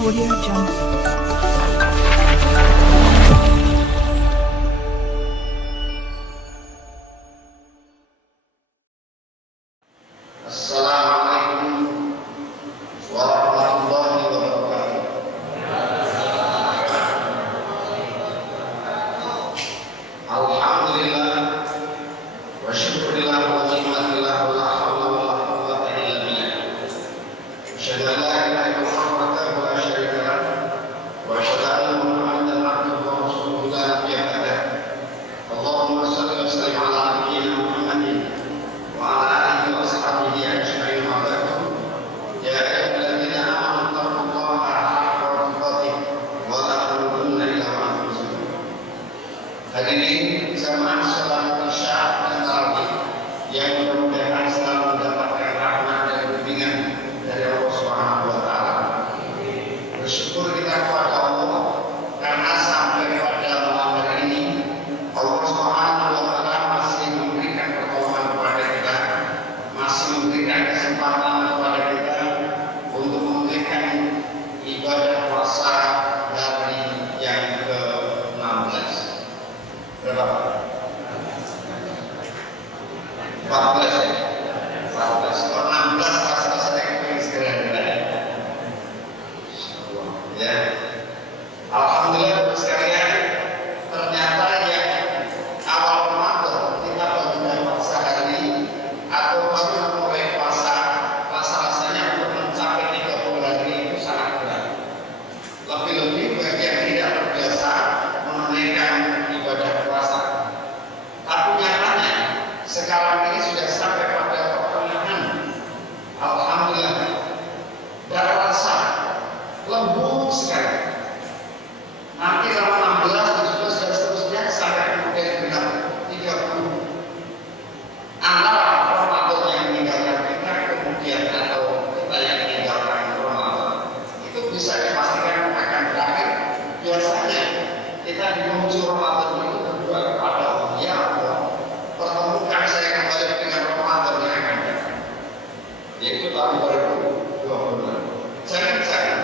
Audio Jungle. Assalamualaikum warahmatullahi wabarakatuh. Alhamdulillah wa syukurillah wa ni'matillah wa la hawla wa la quwwata illa billah. Asyhadu an la ilaha illallah wahdahu la syarika lah wa asyhadu anna Muhammadan abduhu wa rasuluhu la nabiyya ba'dah. Allahumma shalli wa sallim ala nabiyyina Muhammadin wa ala alihi wa ashabihi ajma'in wa ba'du. Ya ayyuhalladzina amanu taqullaha haqqa tuqatih wa la tamutunna illa wa antum muslimun. Hadirin jamaah salat Isya dan tarawih yang mudah-mudahan selalu mendapatkan rahmat dan bimbingan dari Allah Subhanahu wa taala. Bersyukur kita kepada Allah karena sampai pada malam hari ini Allah Subhanahu wa taala masih memberikan pertolongan kepada kita, masih memberikan kesempatan kepada kita untuk memberikan ibadah puasa dari yang ke-16. Berapa? 14 ya? 14. Kalau 16 pas selesai kepingin segera dimulai. Ya. Alhamdulillah Bapak sekalian, ternyata ya awal Ramadan kita baru mulai puasa hari atau baru mulai puasa, rasa-rasanya untuk mencapai 30 hari itu sangat berat. Lebih-lebih bagi yang tidak terbiasa menunaikan ibadah puasa. Tapi nyatanya sekarang ini sudah sampai pada pertengahan. Alhamdulillah. Dan rasa lembut sekali. Nanti kalau 16, 17 dan seterusnya sampai kemudian genap 30. Antara Ramadan yang meninggalkan kita kemudian atau kita yang meninggalkan Ramadan itu bisa dipastikan akan berakhir. Biasanya kita di penghujung Ramadan itu berdoa kepada Allah, ya Allah, pertemukan saya kembali dengan Ramadan yang akan datang, yaitu tahun 2020. Jangan-jangan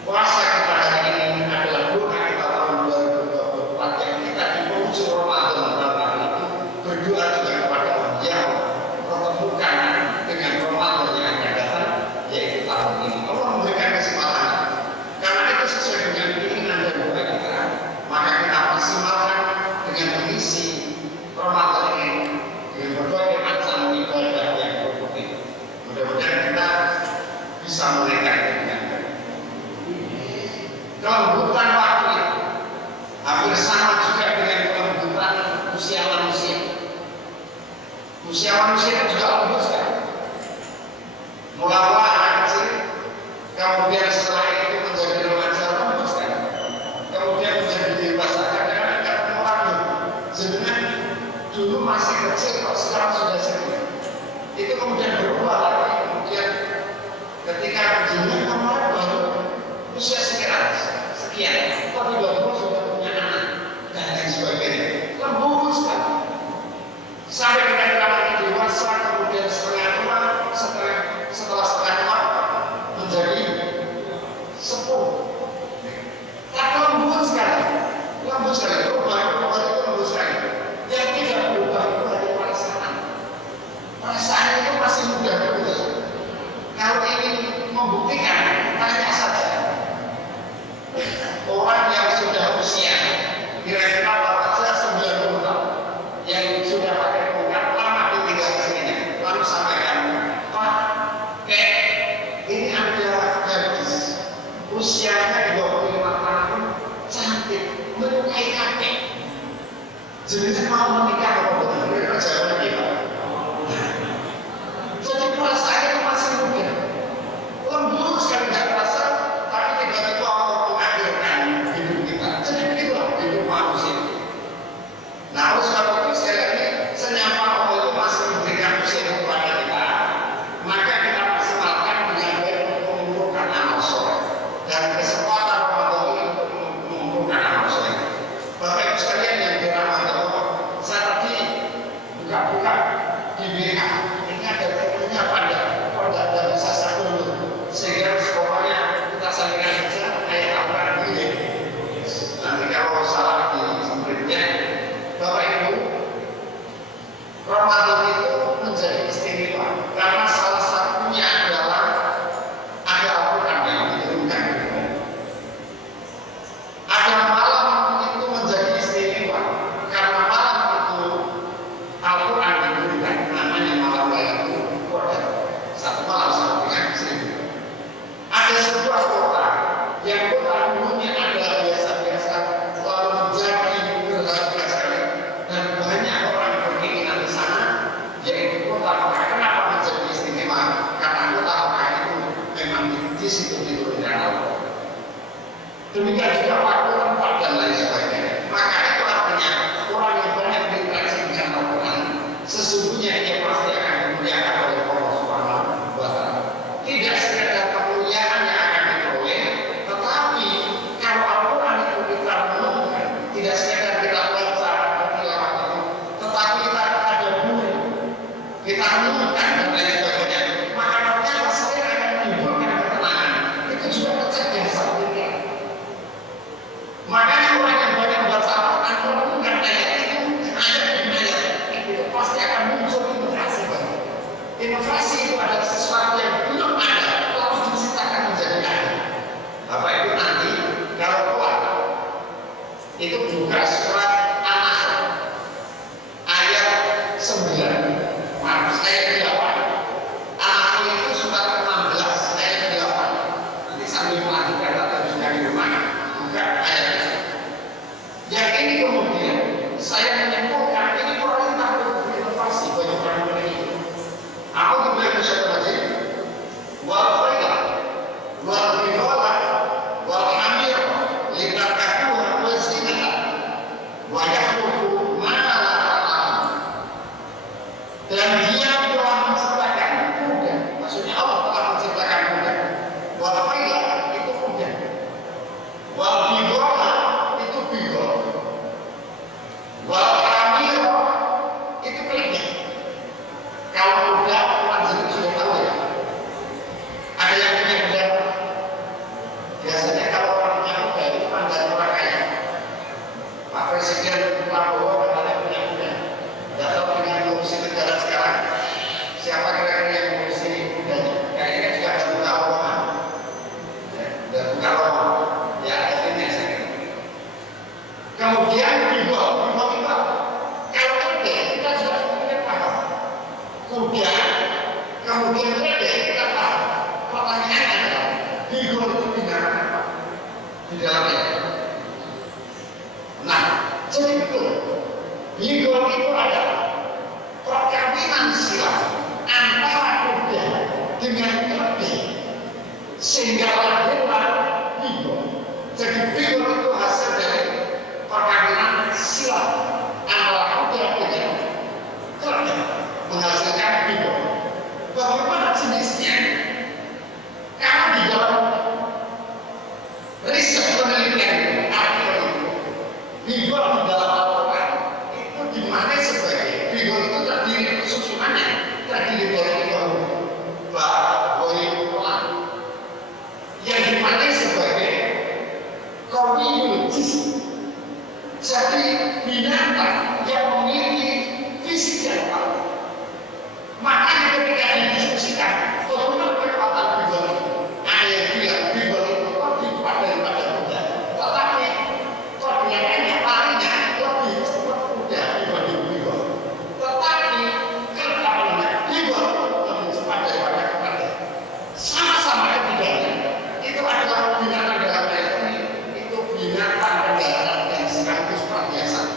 puasa kita hari ini adalah doa kita tahun 2024 yang kita di penghujung Ramadan datang itu berdoa juga kepada Allah, ya Allah, pertemukan dengan Ramadan yang akan datang, yaitu tahun ini. Allah memberikan kesempatan karena itu sesuai dengan keinginan dan doa kita, maka kita maksimalkan dengan mengisi Ramadan ini dengan berbagai macam ibadah yang produktif. Mudah-mudahan kita bisa menaikkan dengan baik. Kelembutan waktu itu hampir sama juga dengan kelembutan usia manusia. Usia manusia itu juga lembut sekali. Mula-mula anak kecil, kemudian setelah itu menjadi remaja lembut sekali. Kemudian menjadi dewasa, kadang-kadang ketemu lagi. Sebenarnya dulu masih kecil, kok sekarang sudah segini. Itu kemudian berubah lagi. Kemudian ketika jenjang kemarin baru usia sekian, kok tiba-tiba sudah punya anak dan lain sebagainya. Lembut sekali. Sampai kita lagi dewasa, kemudian setengah tua, setelah setengah tua menjadi sepuh. Tapi lembut sekali, lembut sekali. Perubahan itu lembut sekali. Yang tidak berubah itu hanya perasaan. Perasaan itu masih mudah terus. Kalau ingin membuktikan, tanya saja orang yang sudah usia kira-kira saja 90 tahun, yang sudah pakai tongkat lama ditinggal di sini, lalu sampaikan, Pak, ini ada gadis usianya 25 tahun, cantik, menyukai kakek. Jenisnya mau menikah apa betul? Mereka jawabnya gimana? Jadi perasaannya itu masih muda, lembut sekali, tidak terasa, tapi tiba-tiba Allah mengakhirkan hidup kita. Jadi begitulah hidup manusia. Nah, harus kalau itu sekali lagi, senyapa Allah itu masih memberikan usia kepada kita, maka kita maksimalkan dengan baik untuk mengumpulkan amal soleh dan kesempatan Ramadan ini untuk mengumpulkan amal soleh. Bapak Ibu sekalian yang dirahmati Allah, saya tadi buka-buka di WA, ini ada temennya pada bisa satu dulu, sehingga pokoknya kita sampaikan yang kota dulunya ada biasa-biasa lalu menjadi berharga sekali dan banyak orang berkeinginan di sana, yaitu kota Mekah. Kenapa menjadi istimewa? Karena kota Mekah itu memang di situ diturunkan Allah. Demikian juga waktu, tempat dan lain sebagainya. Maka itu artinya orang yang banyak berinteraksi dengan Al-Quran sesungguhnya dia pasti akan dimuliakan oleh Allah Subhanahu wa Ta'ala. Tidak sekedar kemuliaan yang akan diperoleh, tetapi kalau Al-Quran itu kita renungkan, tidak sekedar kita baca tilawah itu, tetapi kita ada guru, kita renungkan dan lain sebagainya, maka ternyata saya akan menimbulkan ketenangan. Itu juga kecerdasan pikiran. Makanya orang yang banyak baca Al-Quran merenungkan ayat itu, ayat demi ayat, itu pasti akan muncul inovasi baru. Inovasi itu adalah sesuatu yang belum ada, lalu diciptakan menjadi ada. Bapak Ibu nanti kalau keluar itu buka surat An-Nahl ayat 9, maaf ayat 8. An-Nahl itu surat 16 ayat 8. Nanti sambil melanjutkan atau juga di rumah buka ayat itu. Yang ini kemudian saya menyimpulkan ini perintah untuk berinovasi bagi orang ini. Aku bilang ke syaitan wajib wal khayla wal bidala wal hamir litarkahuha wa zinata wa yakhluqu ma la ta'lamun. Dan dia telah menciptakan kuda, maksudnya Allah telah menciptakan kuda. Wal khayla itu kuda, wal bidala itu bidal, wal hamir itu keledai. Kalau kuda, panjenengan sudah tahu ya. Ada yang punya kuda. Biasanya kalau orang punya kuda itu mandat orang kaya. Pak Presiden Prabowo katanya punya kuda. Tidak tahu dengan ngurusi negara sekarang siapa kira-kira yang ngurusi kudanya. Kayaknya juga ada buka lowongan. Ada buka lowongan. Ya ada ini saya kira. Kemudian bibol itu apa? Kalau kuda kita juga punya paham. Kuda, kemudian keledai kita tahu. Pertanyaannya adalah bibol itu tindakan apa di dalamnya? Nah, jadi betul. Bibol itu adalah perkawinan silat antara kuda dengan keledai sehingga lahirlah bibol. Jadi bibol itu hasil dari perkawinan silat antara kuda dengan keledai menghasilkan bibol. Bagaimana jenisnya? Kalau di dalam riset penelitian artikel itu, bibol di dalam Al-Quran itu dimaknai sebagai bibol itu terdiri susunannya terdiri dari ba, boy, pelan yang dimaknai sebagai qawiyul jism. Jadi binatang yang memiliki fisik yang kuat. Makanya ketika didiskusikan bagaimana kekuatan bibol itu, ada yang bilang bibol itu lebih kuat daripada kuda, tetapi kelebihannya larinya lebih cepat kuda dibanding bibol. Tetapi keadaannya bibol lebih cepat daripada kuda. Sama-sama ketiganya itu adalah binatang dalam ayat ini, itu binatang kendaraan yang sekaligus perhiasan.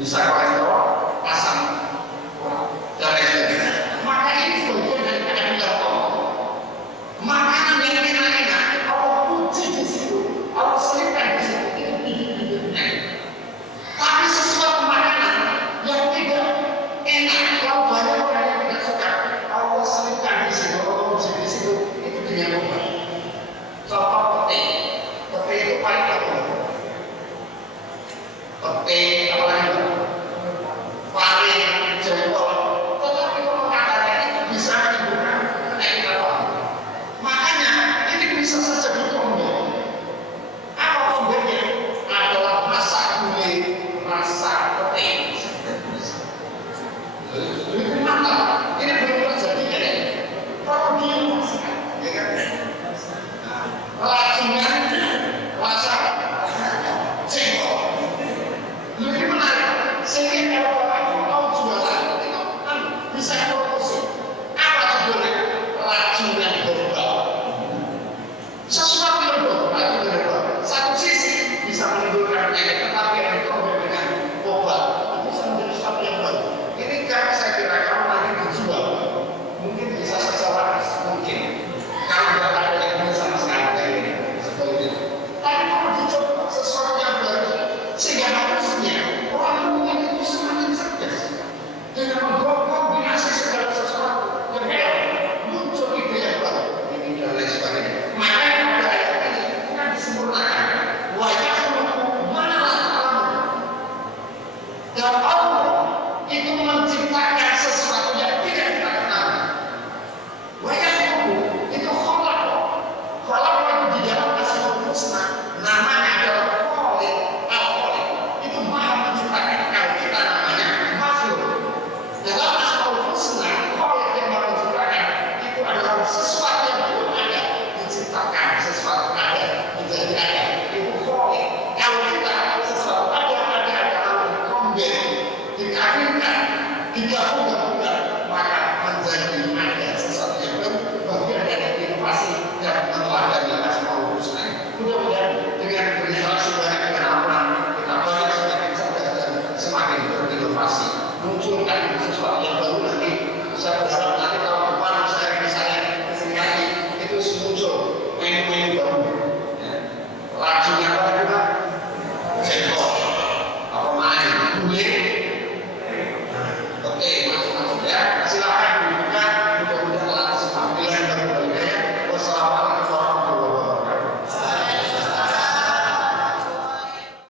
bisa